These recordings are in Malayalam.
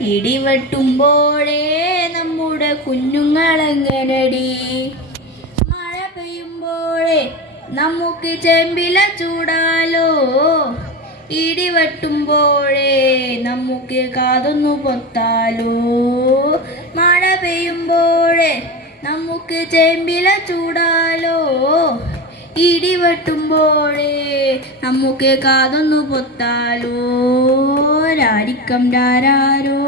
ഇടിവെട്ടുമ്പോഴേ നമ്മുടെ കുഞ്ഞുങ്ങളെങ്ങനടി, മഴ പെയ്യുമ്പോഴേ നമുക്ക് ചെമ്പില ചൂടാലോ, ഇടിവെട്ടുമ്പോഴേ നമുക്ക് കാതൊന്നു പൊത്താലോ, മഴ പെയ്യുമ്പോഴേ നമുക്ക് ചെമ്പില ചൂടാലോ, ഇടിവെട്ടുമ്പോഴേ നമുക്ക് കാതൊന്നു പൊത്താലോ. രാരിക്കം രാരാരോ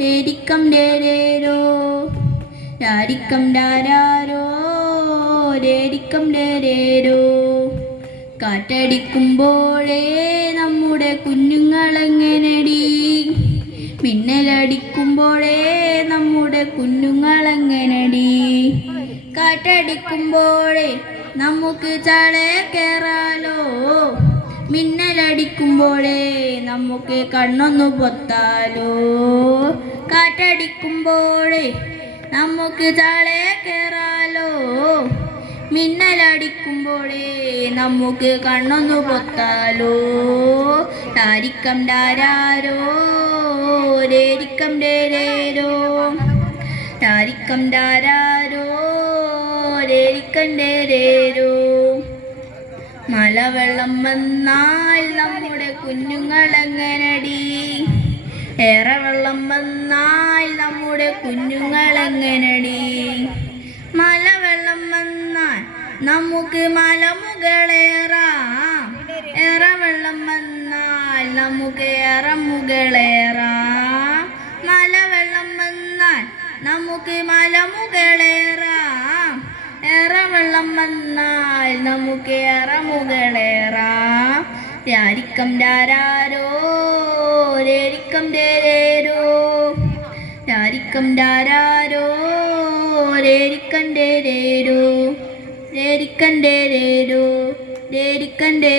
രേരിക്കം രേരേരോ, രാരിക്കം രാരാരോ രേരിക്കം രേരേരോ. കാറ്റടിക്കുമ്പോഴേ നമ്മുടെ കുഞ്ഞുങ്ങളെങ്ങനടി, മിന്നലടിക്കുമ്പോഴേ നമ്മുടെ കുഞ്ഞുങ്ങളെങ്ങനടി. കാറ്റടിക്കുമ്പോഴേ നമുക്ക് ചാളെ കയറാലോ, മിന്നലടിക്കുമ്പോഴേ നമുക്ക് കണ്ണൊന്നു പൊത്താലോ. കാറ്റടിക്കുമ്പോഴേ നമുക്ക് ചാളെ കയറാലോ, മിന്നലടിക്കുമ്പോഴേ നമുക്ക് കണ്ണൊന്നു പൊത്താലോ. രാരിക്കം രാരാരോ രേരിക്കം രേരേരോ, രാരിക്കം രാരാരോ രേരിക്കം രേരേരോ. മലവെള്ളം വന്നാൽ നമ്മുടെ കുഞ്ഞുങ്ങളെങ്ങനടി, ഏറെ വെള്ളം വന്നാൽ നമ്മുടെ കുഞ്ഞുങ്ങളെങ്ങനടി. മലവെള്ളം വന്നാൽ നമുക്ക് മലമുകളേറാം, ഏറെ വെള്ളം വന്നാൽ നമുക്ക് ഏറമുകളേറാം. മലവെള്ളം വന്നാൽ നമുക്ക് മലമുകളേറാം, ഏറെ വെള്ളം വന്നാൽ നമുക്ക് ഏറമുകളേറാം. രാരിക്കം രാരാരോ രേരിക്കം രേരേരോ, രാരിക്കം രാരാരോ രേരിക്കം രേരേരോ, രേരിക്കം രേരേരോ, രേരിക്കം രേ